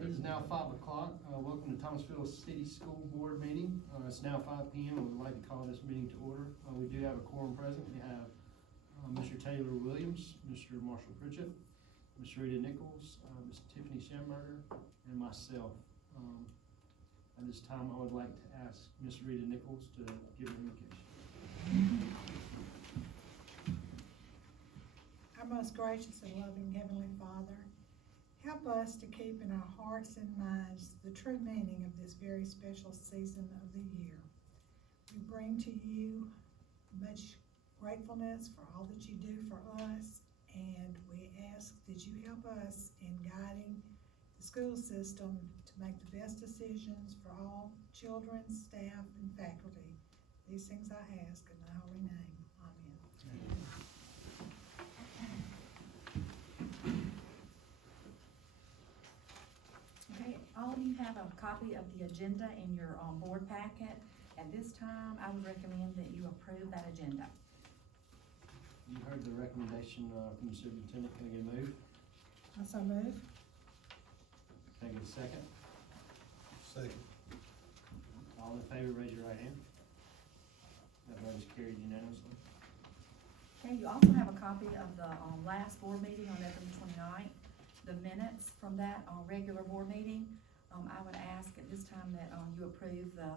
It is now 5 o'clock. Welcome to Thomasville City School Board meeting. It's now 5 p.m. and we'd like to call this meeting to order. We do have a quorum present. We have Mr. Taylor Williams, Mr. Marshall Pritchett, Ms. Rita Nichols, Ms. Tiffany Schamberger, and myself. At this time, I would like to ask Ms. Rita Nichols to give an invocation. Our most gracious and loving Heavenly Father, help us to keep in our hearts and minds the true meaning of this very special season of the year. We bring to you much gratefulness for all that you do for us, and we ask that you help us in guiding the school system to make the best decisions for all children, staff, and faculty. These things I ask in thy holy name. Amen. Okay, all of you have a copy of the agenda in your board packet. At this time, I would recommend that you approve that agenda. You heard the recommendation from the superintendent. Can I get a move? I so move. Can I get a second? Second. All in favor, raise your right hand. That vote is carried unanimously. Okay, you also have a copy of the last board meeting on November 29th. The minutes from that regular board meeting. I would ask at this time that you approve the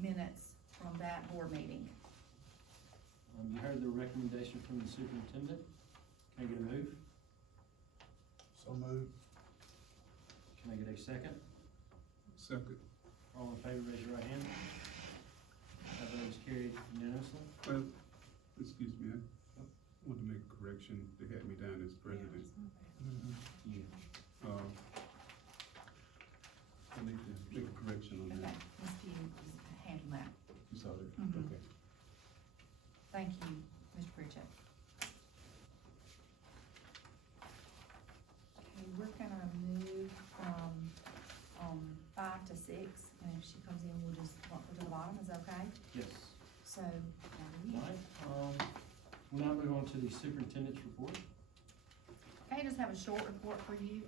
minutes from that board meeting. You heard the recommendation from the superintendent. Can I get a move? So moved. Can I get a second? Second. All in favor, raise your right hand. That vote is carried unanimously. Well, excuse me, I want to make a correction. They had me down as president. You. I need to make a correction on Okay, that. Ms. Pugh is handling that. You saw that? Mhm. Okay. Thank you, Mr. Pritchett. Okay, we're gonna move from, 5 to 6, and if she comes in, we'll just bump her to the bottom, is that okay? Yes. So, All right, we'll now move on to the superintendent's report. okay, just have a short report for you.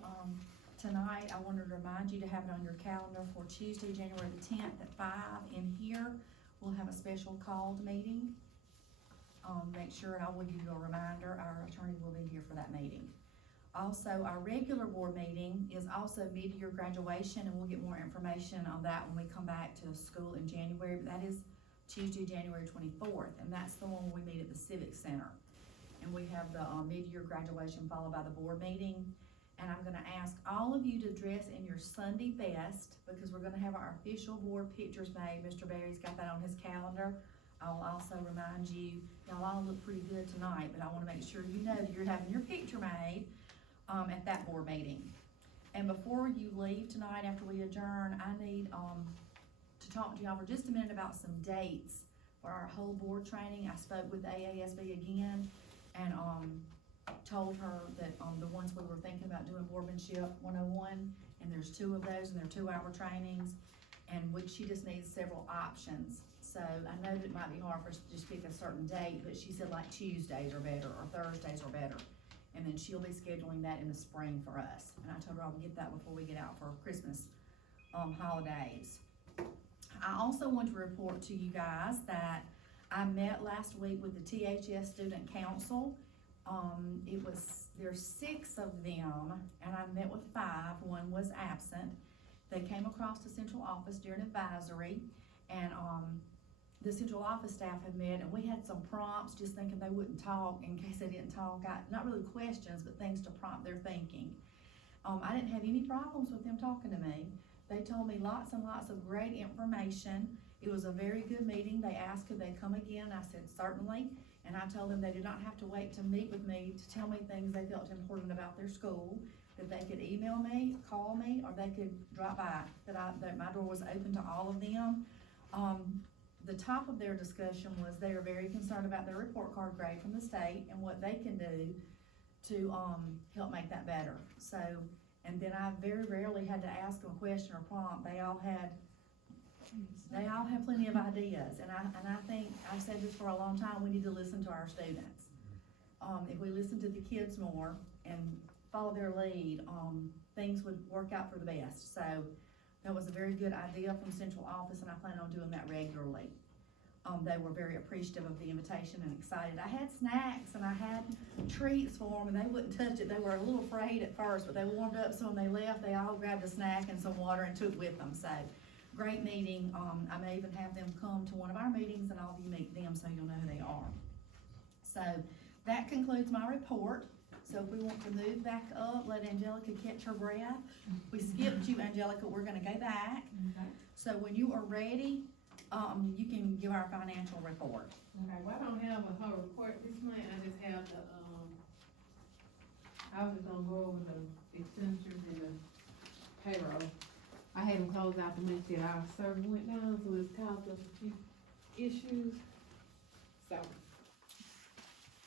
Tonight, I wanted to remind you to have it on your calendar for Tuesday, January the 10th at 5 in here. We'll have a special called meeting. Make sure, and I will give you a reminder, our attorney will be here for that meeting. Also, our regular board meeting is also mid-year graduation, and we'll get more information on that when we come back to school in January, but that is Tuesday, January 24th, and that's the one we meet at the Civic Center. And we have the mid-year graduation followed by the board meeting. And I'm gonna ask all of you to dress in your Sunday best, because we're gonna have our official board pictures made. Mr. Barry's got that on his calendar. I'll also remind you, y'all all look pretty good tonight, but I wanna make sure you know that you're having your picture made at that board meeting. And before you leave tonight, after we adjourn, I need to talk to y'all for just a minute about some dates for our whole board training. I spoke with AASB again, and told her that the ones we were thinking about doing boardmanship 101, and there's 2 of those, and they're 2-hour trainings, and she just needs several options. So I know that it might be hard for us to just pick a certain date, but she said like Tuesdays are better, or Thursdays are better. And then she'll be scheduling that in the spring for us. And I told her I would get that before we get out for Christmas holidays. I also want to report to you guys that I met last week with the THS Student Council. There's 6 of them, and I met with 5, 1 was absent. They came across the central office during advisory, and, the central office staff had met, and we had some prompts, just thinking they wouldn't talk in case they didn't talk. Not really questions, but things to prompt their thinking. I didn't have any problems with them talking to me. They told me lots and lots of great information. It was a very good meeting. They asked could they come again. I said certainly. And I told them they did not have to wait to meet with me to tell me things they felt important about their school, that they could email me, call me, or they could drop by, that my door was open to all of them. The top of their discussion was they are very concerned about their report card grade from the state and what they can do to help make that better. So, and then I very rarely had to ask them a question or prompt. They all have plenty of ideas, and I think, I've said this for a long time, we need to listen to our students. If we listen to the kids more and follow their lead, things would work out for the best. So that was a very good idea from central office, and I plan on doing that regularly. They were very appreciative of the invitation and excited. I had snacks and I had treats for them, and they wouldn't touch it. They were a little afraid at first, but they warmed up, so when they left, they all grabbed a snack and some water and took with them. So, great meeting. I may even have them come to one of our meetings and all of you meet them so you'll know who they are. So, that concludes my report. So if we want to move back up, let Angelica catch her breath. We skipped you, Angelica, we're gonna go back. Okay. So when you are ready, you can give our financial report. Okay, well, I don't have a whole report this month, I just have the, I was just gonna go over the expenditures and the payroll. I had them close out the month that our server went down, so it's caused us a few issues. So,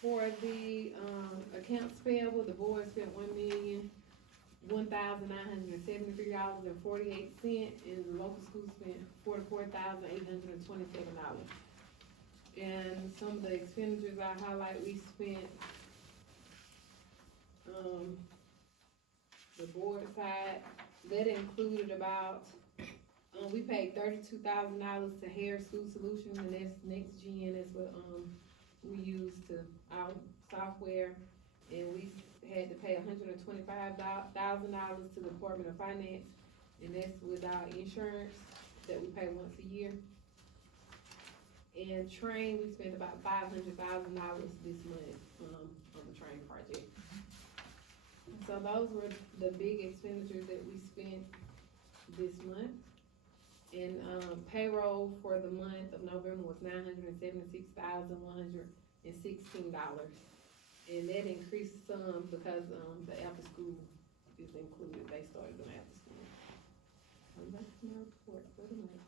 for the, accounts payable, the board spent $1,973.48, and the local school spent $44,827. And some of the expenditures I highlight, we spent, the board side, that included about, we paid $32,000 to Hair School Solutions, and that's next gen, that's what, we use to, our software, and we had to pay $125,000 to the Department of Finance, and that's with our insurance that we pay once a year. And train, we spent about $500,000 this month, on the train project. So those were the big expenditures that we spent this month. And, payroll for the month of November was $976,116. And that increased some because, the after school is included, they started them after school. So that's my report for the month.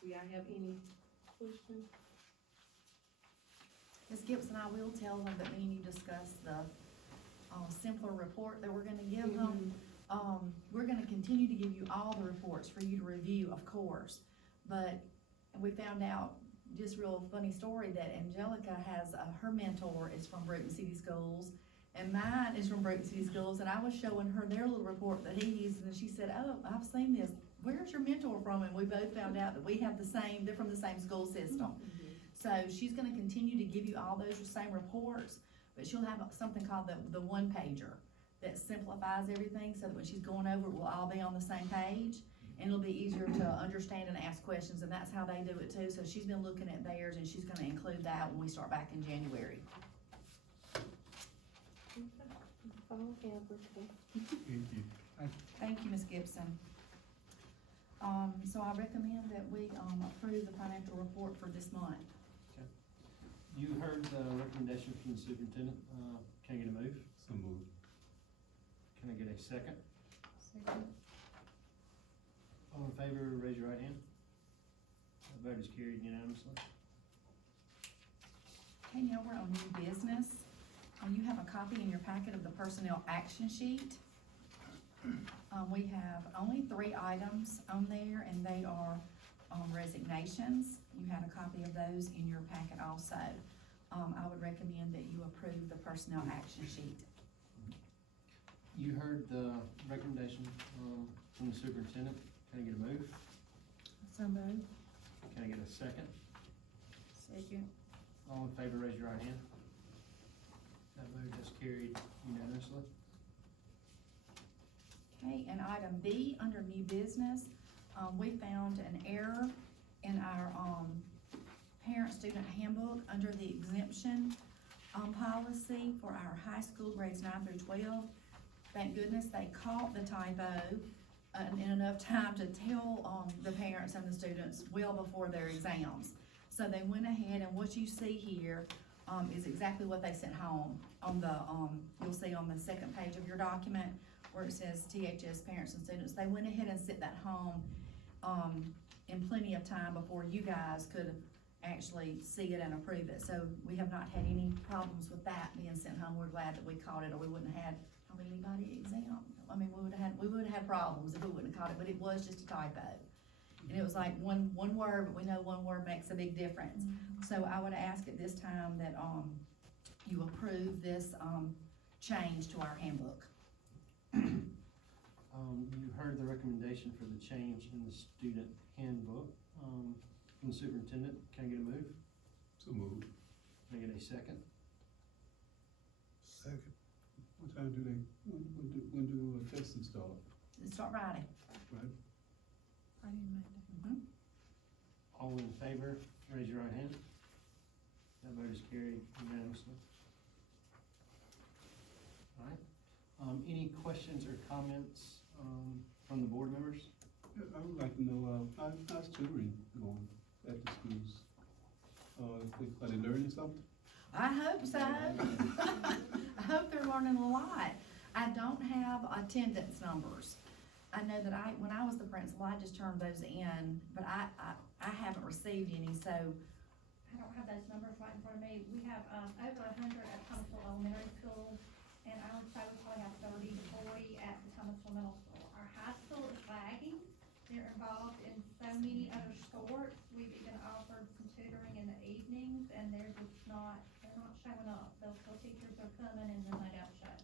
Do y'all have any questions? Ms. Gibson, I will tell them that me and you discussed the, simpler report that we're gonna give them. We're gonna continue to give you all the reports for you to review, of course, but we found out, just real funny story, that Angelica has, her mentor is from Bruton City Schools, and mine is from Bruton City Schools, and I was showing her their little report that he uses, and she said, oh, I've seen this, where's your mentor from? And we both found out that we have the same, they're from the same school system. So she's gonna continue to give you all those same reports, but she'll have something called the one pager that simplifies everything, so that when she's going over it, we'll all be on the same page, and it'll be easier to understand and ask questions, and that's how they do it too. So she's been looking at theirs, and she's gonna include that when we start back in January. Thank you. Thank you, Ms. Gibson. So I recommend that we, approve the financial report for this month. You heard the recommendation from the superintendent, can I get a move? So moved. Can I get a second? Second. All in favor, raise your right hand. That vote is carried unanimously. Okay, now we're on new business. You have a copy in your packet of the personnel action sheet. We have only 3 items on there, and they are, resignations. You have a copy of those in your packet also. I would recommend that you approve the personnel action sheet. You heard the recommendation, from the superintendent, can I get a move? So moved. Can I get a second? Second. All in favor, raise your right hand. That vote is carried unanimously. Okay, and item B, under new business, we found an error in our, parent-student handbook under the exemption, policy for our high school grades 9 through 12. Thank goodness they caught the typo, in enough time to tell, the parents and the students well before their exams. So they went ahead, and what you see here, is exactly what they sent home. On the, you'll see on the second page of your document, where it says THS parents and students, they went ahead and sent that home, in plenty of time before you guys could actually see it and approve it. So we have not had any problems with that being sent home. We're glad that we caught it, or we wouldn't have had hardly anybody exempt. I mean, we would have had problems if we wouldn't have caught it, but it was just a typo. And it was like one word, but we know one word makes a big difference. So I would ask at this time that, you approve this, change to our handbook. You heard the recommendation for the change in the student handbook, from the superintendent. Can I get a move? So moved. Can I get a second? Second. What time do they, when do testing start, And start writing. right? I didn't make that. All in favor, raise your right hand. That vote is carried unanimously. All right, any questions or comments, from the board members? Yeah, I would like to know, how's tutoring going at the schools? Are they learning something? I hope so. I hope they're learning a lot. I don't have attendance numbers. I know that when I was the principal, I just turned those in, but I haven't received any, so. I don't have those numbers right in front of me. We have, over 100 at Thomasville Elementary School, and I would say we probably have 30 to 40 at the Thomasville Middle School. Our high school is lagging. They're involved in so many other sports. We've even offered some tutoring in the evenings, and they're not showing up. Those school teachers are coming and then they don't show.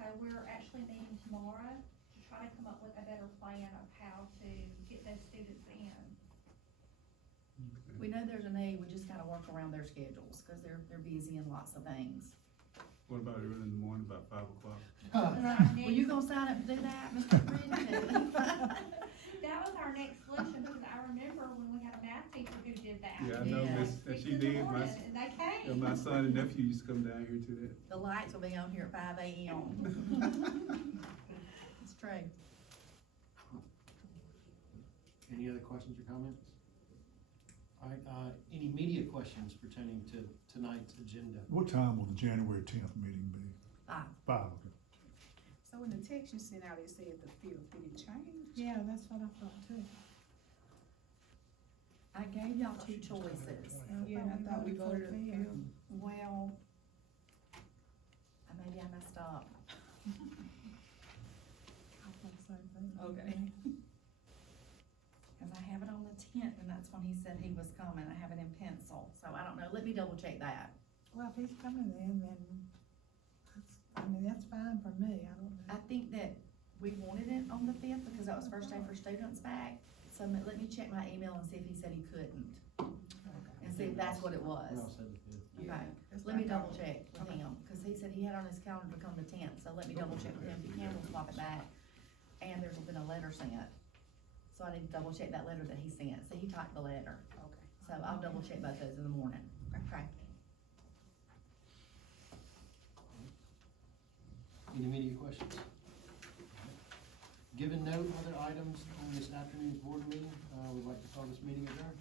So we're actually meeting tomorrow to try to come up with a better plan of how to get those students in. We know there's a need, we just gotta work around their schedules, cause they're busy in lots of things. What about early in the morning, about 5 o'clock? Well, you gonna sign up to do that, Mr. Bridget? That was our next solution, because I remember when we had a math teacher who did that. Yeah, I know, Yeah. Miss, that 6 she in the did, morning, and they yeah, came. my son and nephew used to come down here to that. The lights will be on here at 5 AM. It's true. Any other questions or comments? All right, any media questions pertaining to tonight's agenda? What time will the January 10th meeting be? 5. 5, okay. So in the text you sent out, it said the 5th, did it change? Yeah, that's what I thought too. I gave y'all two choices. Yeah, and I thought we voted for the the 5th. Well, maybe I messed up. I thought the same thing. Okay. Cause I have it on the 10th, and that's when he said he was coming, I have it in pencil, so I don't know, let me double check that. Well, if he's coming then that's fine for me, I don't I know. think that we wanted it on the 5th, because that was first day for students back, so let me check my email and see if he said he couldn't, and see if that's what it was. We all said the fifth. Okay, That's let me what I double thought. check with him, cause he said he had on his calendar to come the 10th, so let me double check with him, if he can, we'll swap it back. And there's been a letter sent, so I need to double check that letter that he sent, so he typed the letter, Okay. so I'll double check both those in the morning. Okay. Any media questions? Given no other items on this afternoon's board meeting, we'd like to call this meeting adjourned.